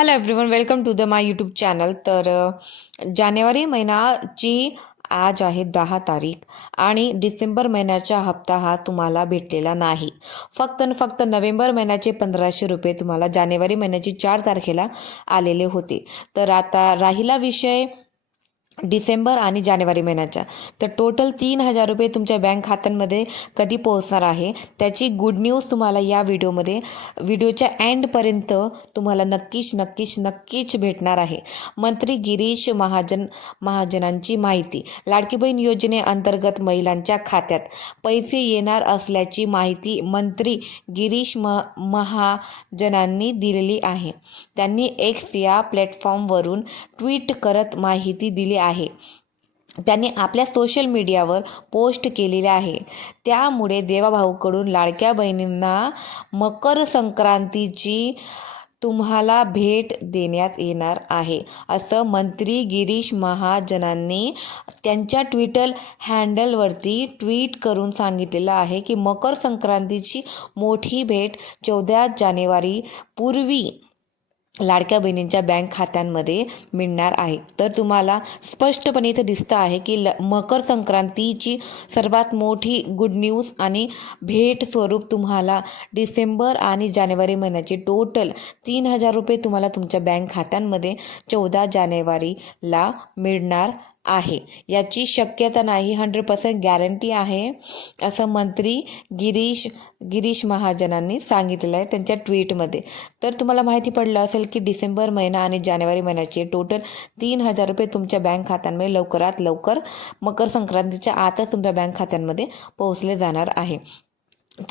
Hello everyone, welcome to the my YouTube channel. तर जानेवारी महिन्याची आज आहे 10 तारीख आणि डिसेंबर महिन्याचा हप्ता हा तुम्हाला भेटलेला नाही. फक्त आणि फक्त नोव्हेंबर महिन्याचे 1500 रुपये तुम्हाला जानेवारी महिन्याची 4 तारखेला आलेले होते. तर आता राहिला विषय डिसेंबर आणि जानेवारी महिन्याचा. तर टोटल 3000 रुपये तुमच्या बँक खात्यांमध्ये कधी पोहोचणार आहे त्याची गुड न्यूज तुम्हाला या व्हिडिओच्या एंडपर्यंत तुम्हाला नक्कीच भेटणार आहे. मंत्री गिरीश महाजनांची माहिती. लाडकी बहीण योजनेअंतर्गत महिलांच्या खात्यात पैसे येणार असल्याची माहिती मंत्री गिरीश महाजनांनी दिलेली आहे. त्यांनी एक्स या प्लॅटफॉर्मवरून ट्विट करत माहिती दिली आहे. त्यांनी आपल्या सोशल मीडियावर पोस्ट केलेले आहे. त्यामुळे देवाभाऊकडून लाडक्या बहिणींना मकर संक्रांतीची तुम्हाला भेट देण्यात येणार आहे, असं मंत्री गिरीश महाजनांनी त्यांच्या ट्विटर हँडलवरती ट्विट करून सांगितलेलं आहे की मकर संक्रांतीची मोठी भेट 14 जानेवारी पूर्वी लाडक्या बहिणींच्या बँक खात्यांमध्ये मिळणार आहे. तर तुम्हाला स्पष्टपणे इथं दिसतं आहे की मकर संक्रांतीची सर्वात मोठी गुड न्यूज आणि भेट स्वरूप तुम्हाला डिसेंबर आणि जानेवारी महिन्याचे टोटल 3000 रुपये तुम्हाला तुमच्या बँक खात्यांमध्ये 14 जानेवारीला मिळणार आहे. याची शक्यता नाही, 100% गॅरंटी आहे, असं मंत्री गिरीश महाजनांनी सांगितलेलं आहे त्यांच्या ट्विटमध्ये. तर तुम्हाला माहिती पडलं असेल की डिसेंबर महिना आणि जानेवारी महिन्याचे टोटल 3000 रुपये तुमच्या बँक खात्यांमध्ये लवकरात लवकर मकर संक्रांतीच्या आतच तुमच्या बँक खात्यांमध्ये पोहोचले जाणार आहे.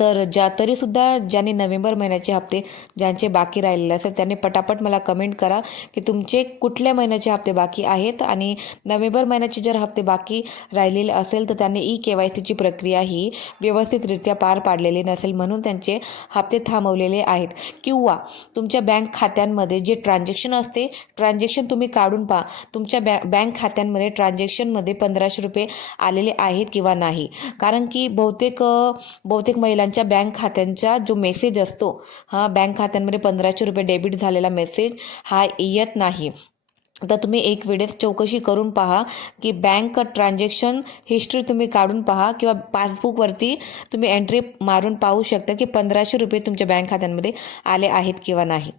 तर तरीसुद्धा ज्यांनी नोव्हेंबर महिन्याचे हप्ते ज्यांचे बाकी राहिलेले असेल त्यांनी पटापट मला कमेंट करा की तुमचे कुठल्या महिन्याचे हप्ते बाकी आहेत. आणि नोव्हेंबर महिन्याचे जर हप्ते बाकी राहिलेले असेल तर त्यांनी KYCची प्रक्रिया ही व्यवस्थितरित्या पार पाडलेली नसेल म्हणून त्यांचे हप्ते थांबवलेले आहेत. किंवा तुमच्या बँक खात्यांमध्ये जे ट्रान्झॅक्शन तुम्ही काढून पहा, तुमच्या बँक खात्यांमध्ये ट्रान्झॅक्शनमध्ये 1500 रुपये आलेले आहेत किंवा नाही. कारण की बहुतेक महिलांच्या बँक खात्यांचा जो मेसेज असतो, बँक खात्यांमध्ये 1500 रुपये डेबिट झालेला मेसेज हा येत नाही. तर तुम्ही एक वेळेस चौकशी करून पहा की बँक ट्रान्झॅक्शन हिस्ट्री तुम्ही काढून पहा किंवा पासबुकवरती तुम्ही एंट्री मारून पाहू शकता की 1500 रुपये तुमच्या बँक खात्यांमध्ये आले आहेत किंवा नाही.